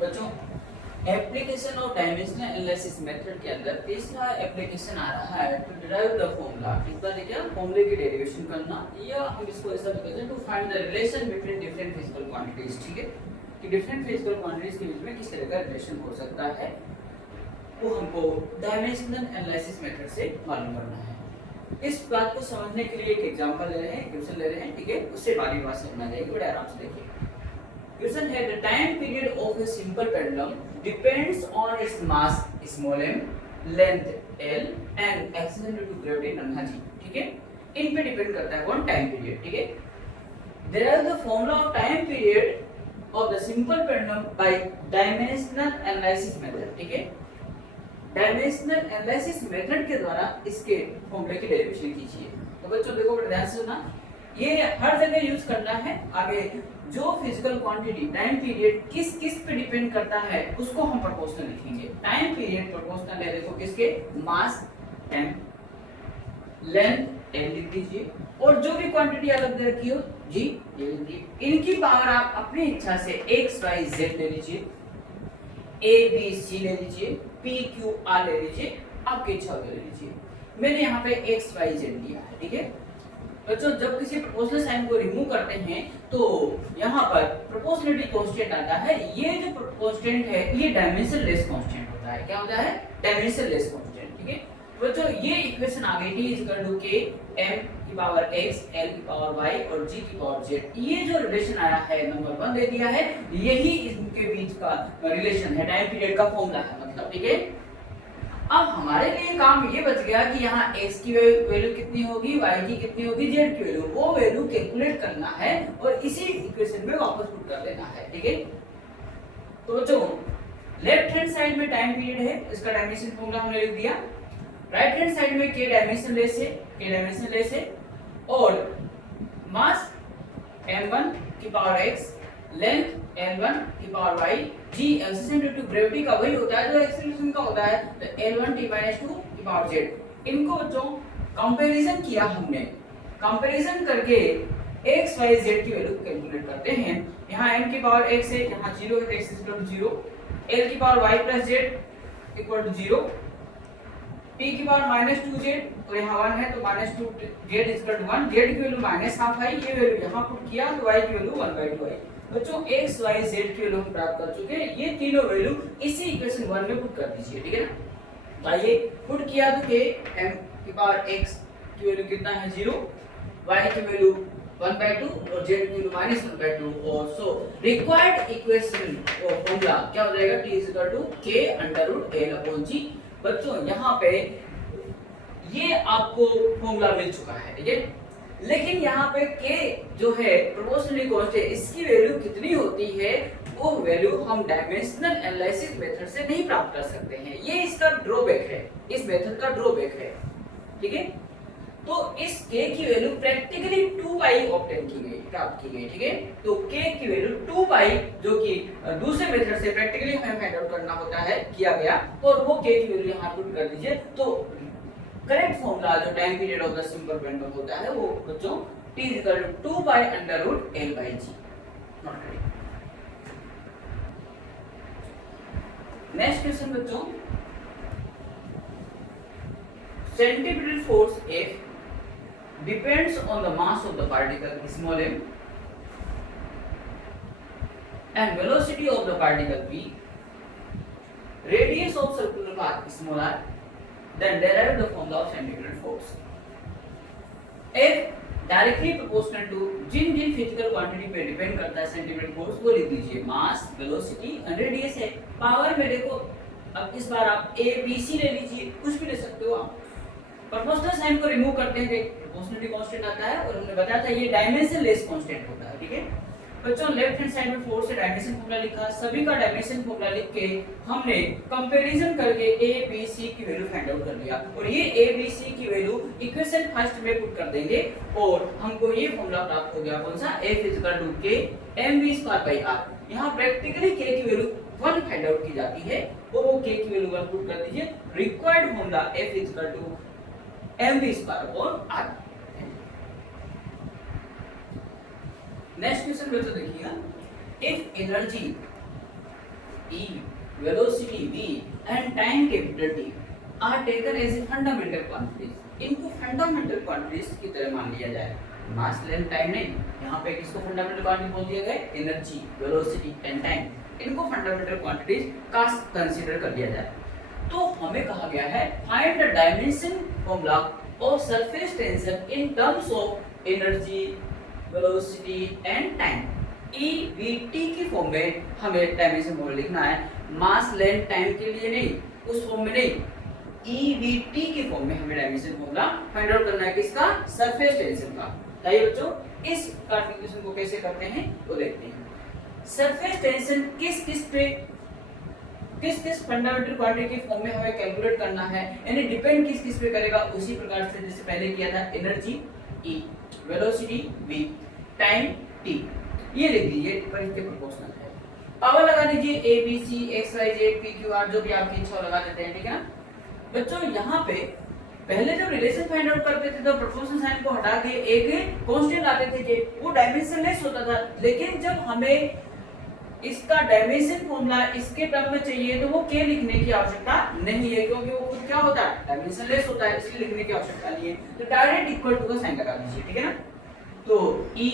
बच्चों application of dimensional analysis method के अंदर तीसरा एप्लीकेशन आ रहा है टू डिराइव द फॉर्मूला। इस बार देखिए फॉर्मूले की डेरिवेशन करना, या हम इसको ऐसा भी कहते हैं to find the relation between different physical quantities. ठीक है, कि डिफरेंट फिजिकल क्वांटिटीज के बीच में किस तरह का रिलेशन हो सकता है, वो हमको डायमेंशनल एनालिसिस मेथड से मालूम करना है। इस बात को समझने के लिए एक एग्जांपल ले रहे हैं, क्वेश्चन ले रहे हैं। ठीक है, उससे बारी बात समझना जाएगी, बड़े आराम से देखिए। क्वेश्चन है the time period of a simple pendulum depends on its mass small m, length l and acceleration due to gravity नन्हा g। ठीक है, इन पे डिपेंड करता है कौन, टाइम पीरियड। ठीक है, there is the formula of time period of the simple pendulum by dimensional analysis method. ठीक है, डायमेंशनल एनालिसिस मेथड के द्वारा इसके फॉर्मूले की डेरिवेशन कीजिए। तो बच्चों देखो बड़े ध्यान से सुनना, ये हर जगह यूज करना है। आगे जो फिजिकल क्वांटिटी टाइम पीरियड किस किस पे डिपेंड करता है उसको हम प्रोपोर्शनल लिखेंगे। टाइम पीरियड प्रोपोर्शनल है, देखो किसके, मास m, लेंथ l लिख दीजिए, और जो भी क्वांटिटी अलग दे रखी हो g ये लिख दीजिए। इनकी पावर आप अपनी इच्छा से x y z ले लीजिए, a b c ले लीजिए, p q r ले लीजिए, आपकी इच्छा ले लीजिए। मैंने यहाँ पे x y z लिया है। ठीक है बच्चों, जब किसी प्रोपोर्शनल साइन को रिमूव करते हैं तो यहाँ पर प्रोपोर्शनलिटी कांस्टेंट आता है। ये जो कांस्टेंट है ये डायमेंशन लेस कांस्टेंट होता है। क्या होता है, डायमेंशन लेस कांस्टेंट। ठीक है बच्चों, ये इक्वेशन आ गई थी k m की पावर x l की पावर y और g की पावर z। ये जो रिलेशन आया है नंबर 1 दे दिया है, यही इनके बीच का रिलेशन है, टाइम पीरियड का फॉर्मूला है मतलब। ठीक है, अब हमारे लिए काम ये बच गया कि यहाँ x की वैल्यू कितनी होगी, y की कितनी होगी, z की वैल्यू, वो वैल्यू कैलकुलेट करना है और इसी इक्वेशन में वापस पुट कर देना है। ठीक है, तो बच्चों लेफ्ट हैंड साइड में टाइम पीरियड है, इसका डायमेंशन फॉर्मूला हमने लिख दिया। राइट हैंड साइड में k डायमेंशन लेस है और मास m1 की पावर x, लेंथ l1 की power y, g acceleration due to gravity का वही होता है जो एक्सीलरेशन का होता है, तो l1 t - 2 की पावर z। इनको बच्चों कंपैरिजन किया हमने, कंपैरिजन करके x y z की वैल्यू कैलकुलेट करते हैं। यहाँ m की पावर x है, यहाँ 0 है, x 0, l की पावर y + z 0, p की पावर -2z और यहाँ 1 है तो -2z 1, z की वैल्यू -½ आई, ये वैल्यू यहाँ पुट किया तो y की वैल्यू 1/2 आई। बच्चों x y z की वैल्यू हम प्राप्त कर चुके हैं, ये तीनों वैल्यू इसी इक्वेशन 1 में पुट कर दीजिए। ठीक है ना, आइए पुट किया तो k m की पावर x की वैल्यू कितना है 0, y की वैल्यू 1/2 और z की वैल्यू -1/2, और सो रिक्वायर्ड इक्वेशन और फॉर्मूला क्या हो जाएगा, t k √l/g। बच्चों यहाँ पे ये आपको फॉर्मूला मिल चुका है। ठीक है, लेकिन यहाँ पे k जो है प्रोपोर्शनली कांस्टेंट, इसकी वैल्यू कितनी होती है वो वैल्यू हम डायमेंशनल एनालिसिस मेथड से नहीं प्राप्त कर सकते हैं। ये इसका ड्रॉबैक है, इस मेथड का ड्रॉबैक है। ठीक है, तो इस k की वैल्यू प्रैक्टिकली 2π ऑब्टेन की गई, प्राप्त की गई। ठीक है, तो k की वैल्यू 2π जो कि दूसरे मेथड से प्रैक्टिकली हमें फाइंड आउट करना होता है, किया गया, और वो k की वैल्यू यहाँ पुट कर दीजिए। तो करेक्ट फॉर्मूला जो time period of the simple pendulum होता है वो बच्चों t 2π √l/g। नोट करिए। नेक्स्ट क्वेश्चन बच्चों, centripetal force F depends on the mass of the particle small m and velocity of the particle v, radius of circular path small r, then derive the formula of centripetal force। F directly proportional to जिन जिन physical quantity पे depend करता है centimetre force, वो लिख दीजिए, mass, velocity and radius है। Power में देखो, अब इस बार आप a b c ले लीजिए, कुछ भी ले सकते हो आप। प्रोपोर्शनल साइन को रिमूव करते हैं, प्रोपोर्शनलिटी कांस्टेंट आता है, और हमने बताया था ये डायमेंशन लेस कांस्टेंट होता है। ठीक है बच्चों, लेफ्ट हैंड साइड में फोर्स से डायमेंशन फॉर्मूला लिखा, सभी का डायमेंशन फॉर्मूला लिख के हमने कंपैरिजन करके a b c की वैल्यू फाइंड आउट कर लिया, और ये a b c की वैल्यू इक्वेशन फर्स्ट में पुट कर देंगे और हमको ये फॉर्मूला प्राप्त हो गया, कौन सा, F = k mv²/r। यहाँ प्रैक्टिकली k की वैल्यू 1 फाइंड आउट की जाती है, और वो k की वैल्यू 1 पुट कर दीजिए। Required formula F = mv²/r। Next question बच्चों देखिएगा, if energy E, velocity V and time capital T are taken as a fundamental quantities. इनको फंडामेंटल क्वांटिटीज की तरह मान लिया जाए, मास लेंथ टाइम नहीं। यहाँ पे किसको फंडामेंटल क्वांटिटी बोल दिया गया? एनर्जी, वेलोसिटी एंड टाइम, इनको फंडामेंटल क्वांटिटीज का कंसीडर कर लिया जाए। तो हमें कहा गया है find the dimension formula of surface tension in terms of energy, velocity and time. EVT की फॉर्म में हमें डायमेंशन फॉर्मूला लिखना है, मास लेंथ टाइम के लिए नहीं, उस फॉर्म में नहीं, EVT की फॉर्म में हमें डायमेंशन फॉर्मूला फाइंड आउट करना है, किसका? सरफेस टेंशन का। ताकि बच्चों इस कैलकुलेशन को कैसे करते हैं वो देखते हैं। सरफेस टेंशन किस किस फंडामेंटल क्वांटिटी की फॉर्म में हमें कैलकुलेट करना है, यानी डिपेंड किस पे करेगा, उसी प्रकार से जैसे पहले किया था, energy E, velocity V, time T, ये लिख दीजिए पर इसके प्रोपोर्शनल है। पावर लगा दीजिए A B C X Y Z P Q R, जो भी आपकी इच्छा लगा देते हैं, ठीक है ना बच्चों। यहाँ पे पहले जब रिलेशन फाइंड आउट करते थे तो प्रोपोर्शनल साइन को हटा के एक कांस्टेंट लाते थे कि वो डायमेंशनलेस होता था, लेकिन जब हमें इसका डायमेंशन फॉर्मूला इसके टर्म में चाहिए तो वो के लिखने की आवश्यकता नहीं है, क्योंकि वो खुद क्या होता है? डायमेंशनलेस होता है, इसलिए लिखने की आवश्यकता नहीं है। तो डायरेक्ट इक्वल टू का साइन लगा दीजिए, ठीक है ना। तो E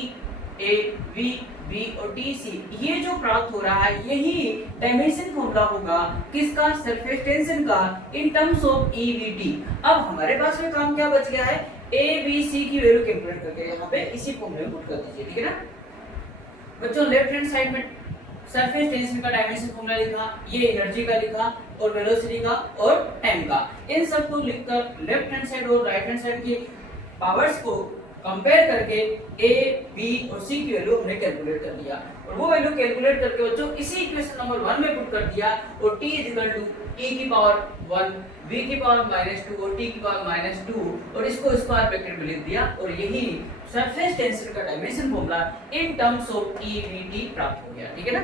A V B और T C ये जो प्राप्त हो रहा है यही डायमेंशन फॉर्मूला होगा किसका? सरफेस टेंशन का इन टर्म्स ऑफ EVT। अब हमारे पास में काम क्या बच गया है? A B C की वैल्यू कैलकुलेट करके यहाँ पे इसी फॉर्मूले में पुट कर दीजिए, ठीक है ना बच्चों। लेफ्ट हैंड साइड में सरफेस टेंशन का डायमेंशन फॉर्मूला लिखा, ये एनर्जी का लिखा और वेलोसिटी का और टाइम का, इन सब को लिखकर लेफ्ट हैंड साइड और राइट हैंड साइड की पावर्स को कंपेयर करके A, B और C की वैल्यू हमने कैलकुलेट कर लिया, और वो वैल्यू कैलकुलेट करके बच्चों इसी इक्वेशन नंबर 1 में पुट कर दिया, और T E की पावर 1, V की पावर -2 और T की पावर -2, और इसको स्क्वायर ब्रैकेट में लिख दिया, और यही सरफेस टेंशन का dimension formula in terms of EVT प्राप्त हो गया, ठीक है ना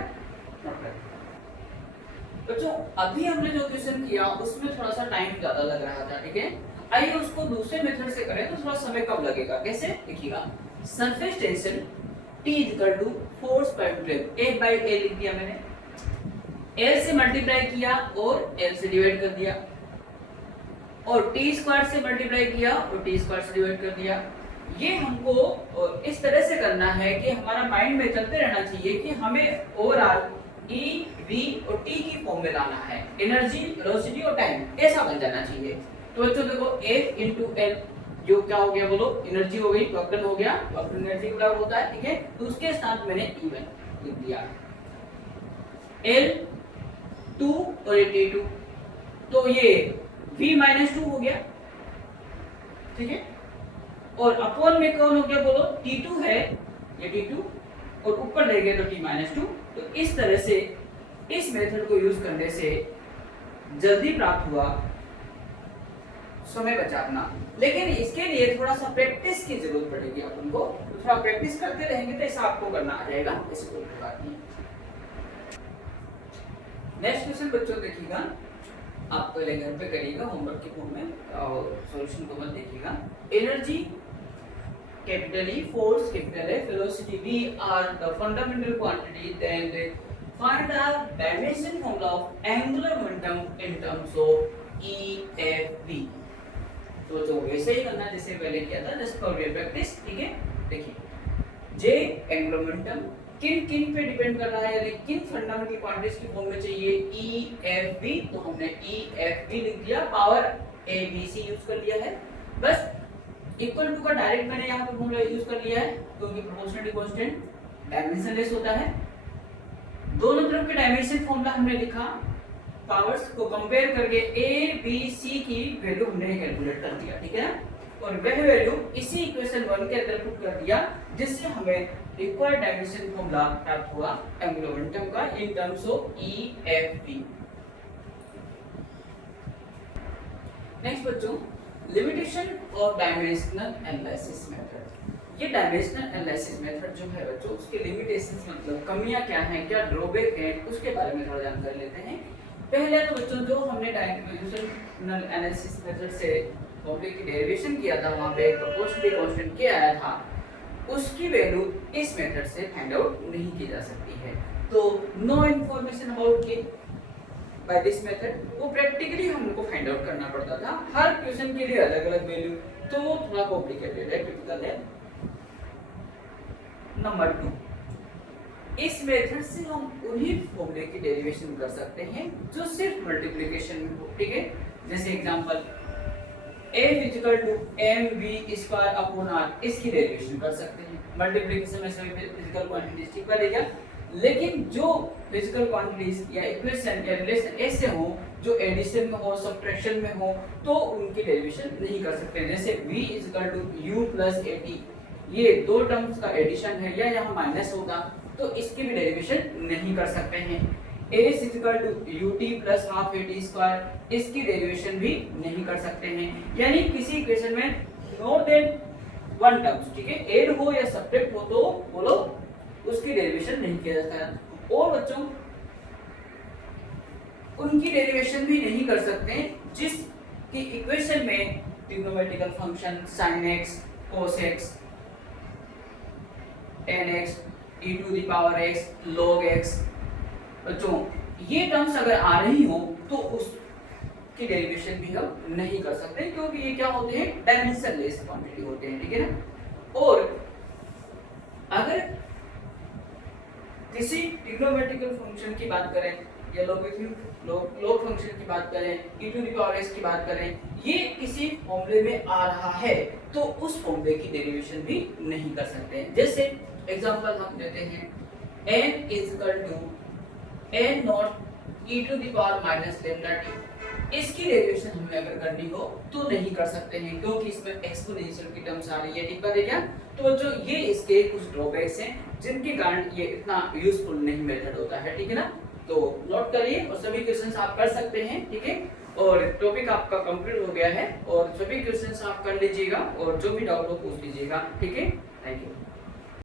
बच्चों। अभी हमने जो क्वेश्चन किया उसमें थोड़ा सा टाइम ज्यादा लग रहा था, ठीक है। आइए उसको दूसरे मेथड से करें तो थोड़ा समय कम लगेगा। कैसे? देखिएगा, surface tension T force by drift, A by A लिख दिया मैंने, L से मल्टीप्लाई किया और L से डिवाइड कर दिया, और T स्क्वायर से मल्टीप्लाई किया और T स्क्वायर से डिवाइड कर दिया। ये हमको इस तरह से करना है कि हमारा माइंड में चलते रहना चाहिए कि हमें ओवरऑल E, V और T की फॉर्म में लाना है, एनर्जी, वेलोसिटी और टाइम, ऐसा बन जाना चाहिए। तो बच्चों देखो F into L जो क्या हो गया बोलो? एनर्जी हो गई, वर्क डन हो गया, वर्क डन एनर्जी बराबर होता है, ठीक है। तो उसके स्थान पे मैंने E1 लिख दिया, L2 और ये T2, तो ये V-2 हो गया, ठीक है। और अपॉन में कौन हो गया बोलो? T2 है, ये T2, और ऊपर ले गए तो T-2। तो इस तरह से इस मेथड को यूज करने से जल्दी प्राप्त हुआ, समय बचा अपना, लेकिन इसके लिए थोड़ा सा प्रैक्टिस की जरूरत पड़ेगी अपन को। तो थोड़ा प्रैक्टिस करते रहेंगे तो ऐसा आपको करना आ जाएगा, ऐसे कोई बात नहीं। नेक्स्ट क्वेश्चन बच्चों देखिएगा, आप पहले घर पे करिएगा होमवर्क के फॉर्म में, और सॉल्यूशन को मत देखिएगा। Energy capital E, force capital F, velocity V are the fundamental quantity, then find the dimension formula of angular momentum in terms of EFV। तो जो वैसे ही करना जैसे पहले किया था, जस्ट फॉर योर प्रैक्टिस, ठीक है। देखिए, J एंगुलर मोमेंटम किन किन पे डिपेंड कर रहा है, यानी किन फंडामेंटल क्वांटिटीज की फॉर्म में चाहिए? EFV, तो हमने EFV लिख दिया, पावर ABC यूज कर लिया है, बस इक्वल टू का डायरेक्ट मैंने यहाँ पे फॉर्मूला यूज कर लिया है, क्योंकि प्रोपोर्शनलिटी कांस्टेंट डायमेंशनलेस होता है। दोनों तरफ के डायमेंशन फॉर्मूला हमने लिखा, पावर्स को कंपेयर करके A, B, C की वैल्यू हमने कैलकुलेट कर दिया, ठीक है ना। और वह वैल्यू इसी इक्वेशन 1 के अंदर पुट कर दिया, जिससे हमें रिक्वायर्ड डायमेंशन फॉर्मूला प्राप्त हुआ एंगुलर मोमेंटम का in terms of EFV। Next बच्चों, limitation of dimensional analysis method. ये डायमेंशनल एनालिसिस मेथड जो है बच्चों, उसके लिमिटेशंस मतलब कमियां क्या हैं, क्या ड्रॉबैक है, उसके बारे में थोड़ा जानकारी लेते हैं। पहले तो बच्चों जो हमने डायमेंशनल एनालिसिस मेथड से फॉर्मूले की डेरिवेशन किया था, वहां पे प्रोपोर्शनलिटी कांस्टेंट के आया था, उसकी वैल्यू इस मेथड से फाइंड आउट नहीं की जा सकती है। तो नो इंफॉर्मेशन अबाउट के बाय दिस मेथड, वो प्रैक्टिकली हमको फाइंड आउट करना पड़ता था, हर क्वेश्चन के लिए अलग अलग वैल्यू, तो वो थोड़ा कॉम्प्लिकेटेड है, टिपिकल है। नंबर 2, इस मेथड से हम उन्हीं फॉर्मूले की डेरिवेशन कर सकते हैं जो सिर्फ मल्टीप्लिकेशन में हो, ठीक है। जैसे example a equal to mv² upon r, इसकी डेरिवेशन कर सकते हैं। मल्टीप्लिकेशन में सभी फिजिकल क्वांटिटीज ठीक बनेगा, लेकिन जो फिजिकल क्वांटिटीज या इक्वेशन या रिलेशन ऐसे हो जो एडिशन में हो, सब्ट्रैक्शन में हो, तो उनकी डेरिवेशन नहीं कर सकते। जैसे v equal to u plus at, ये दो टर्म्स का एडिशन है, या यहाँ माइनस होगा तो इसकी भी डेरिवेशन नहीं कर सकते हैं। a equal to ut plus half at², इसकी डेरिवेशन भी नहीं कर सकते हैं। यानी किसी इक्वेशन में मोर देन वन टर्म्स, ठीक है, ऐड हो या सब्ट्रैक्ट हो, तो बोलो उसकी डेरिवेशन नहीं किया जाता है। और बच्चों उनकी डेरिवेशन भी नहीं कर सकते जिस की इक्वेशन में trigonometrical function sin x, cos x, tan x, e to the power x, log x, बच्चों ये टर्म्स अगर आ रही हो तो उसकी डेरिवेशन भी हम नहीं कर सकते, क्योंकि ये क्या होते हैं, डायमेंशनलेस क्वांटिटी होते हैं, ठीक है ना। और अगर किसी ट्रिग्नोमेट्रिकल फंक्शन की बात करें या लॉग फंक्शन की बात करें, e to the power x की बात करें, ये किसी फॉर्मूले में आ रहा है तो उस फॉर्मूले की डेरिवेशन भी नहीं कर सकते हैं। जैसे एग्जांपल हम देते हैं n equal to n not e to the power minus lambda t, इसकी डेरिवेशन हमें अगर करनी हो तो नहीं कर सकते हैं, क्योंकि इसमें एक्सपोनेंशियल की टर्म्स आ रही है, ठीक है क्या। तो जो ये इसके कुछ ड्रॉबैक्स हैं जिनके कारण ये इतना यूजफुल नहीं मेथड होता है, ठीक है ना। तो नोट करिए और सभी क्वेश्चंस आप कर सकते हैं, ठीक है। और टॉपिक आपका कंप्लीट हो गया है और सभी क्वेश्चंस आप कर लीजिएगा और जो भी डाउट हो पूछ लीजिएगा, ठीक है। Thank you.